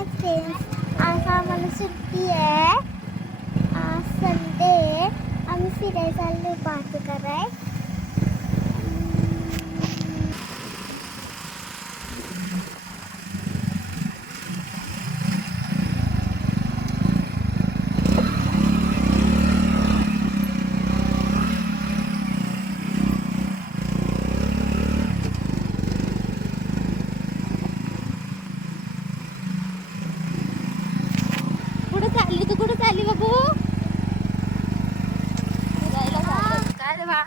Hi friends, आज आम्हाला सुट्टी आहे. आज संडे. आम्ही फिरायला चाललोय पार्टी कराय. तू कुठं चालली बाबू? फिरायला चाललोय. काय रे बा?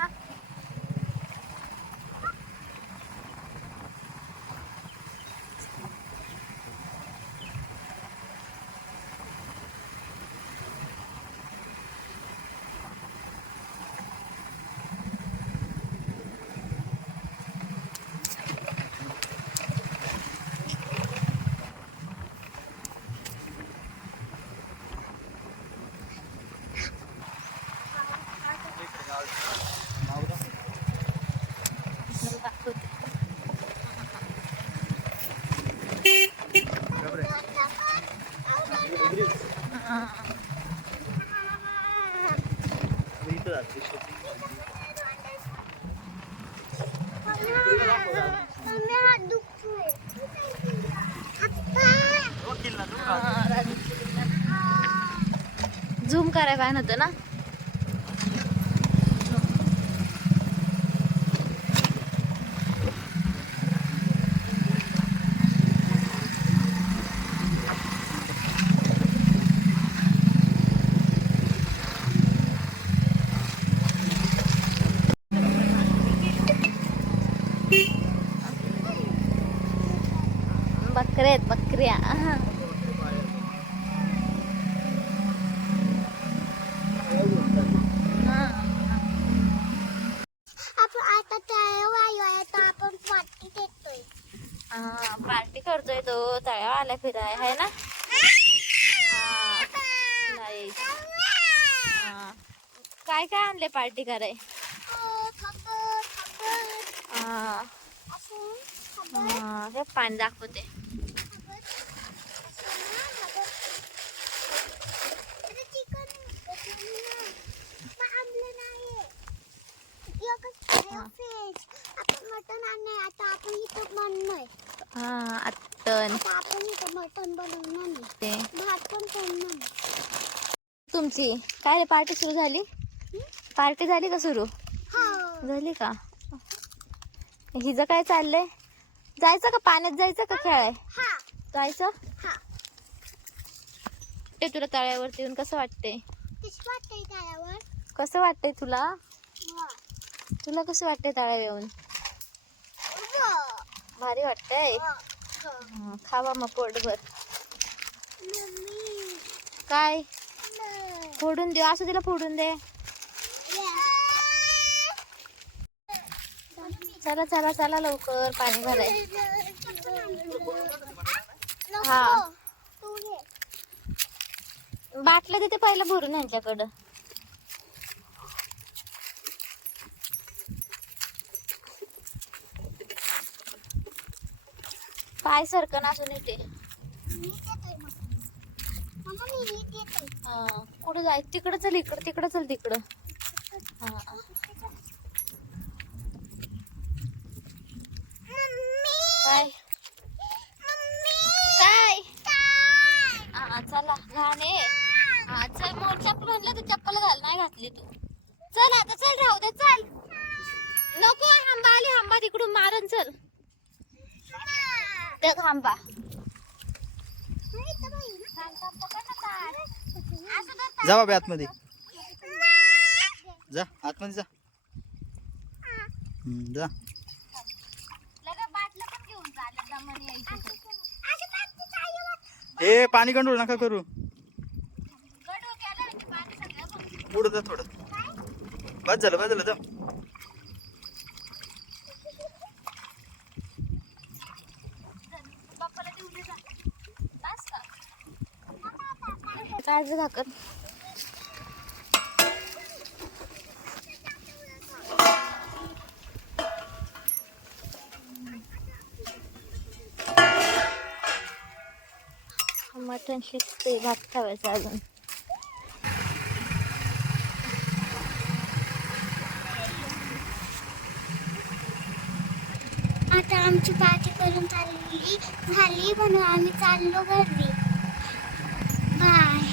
झूम करायला काय नव्हतं ना. बकऱ्या आहेत, बकऱ्या. आपण पार्टी देतोय. पार्टी करतोय तो. तळ्यावर आला फिराय आहे ना. काय काय आणले पार्टी कराय? पाणी दाखवते. मटन आणलंय. आता आपण इथं बनवणार. आपण इथं मटन बनवणार. ते भात पण बनवणार. तुमची काय रे पार्टी सुरू झाली? पार्टी झाली का सुरू? झाली का? हिचं काय चाललंय? जायचं का पाण्यात? जायचं का खेळाय? जायचं. ते तुला तळ्यावरती येऊन कसं वाटते? कसं वाटतंय तुला? तुला कसं वाटतंय तळ्यावर येऊन? भारी वाटतंय. खावा मग पोटभर. काय फोडून देऊ? असं तिला फोडून दे. चला चला चला लवकर पाणी भराय. हा बाटल्या तिथे पहिलं भरून ह्यांच्याकडं. पाय सरकन असून येते. कुठं जाय? तिकडं चल, इकडं तिकडं चल, तिकडं. काय काय? चला घाणे. चल मोर चप्पल म्हणलं तर चप्पल घाल. नाही घातली तू. चल आता चल. राहू दे. चल नको. आंबा आली. आंबा तिकडून मारून. चल ते आंबा. जा बाबा आतमध्ये. जा आतमध्ये जा. जा. ए पाणी गंडूळ नका करू. पुढं जा थोडं. बस झालं बस झालं. जा. काय झाकण? मटण शिकते भात खावायचं अजून. आता आमची पार्टी करून झाली म्हणून आम्ही चाललो घरी. बाय.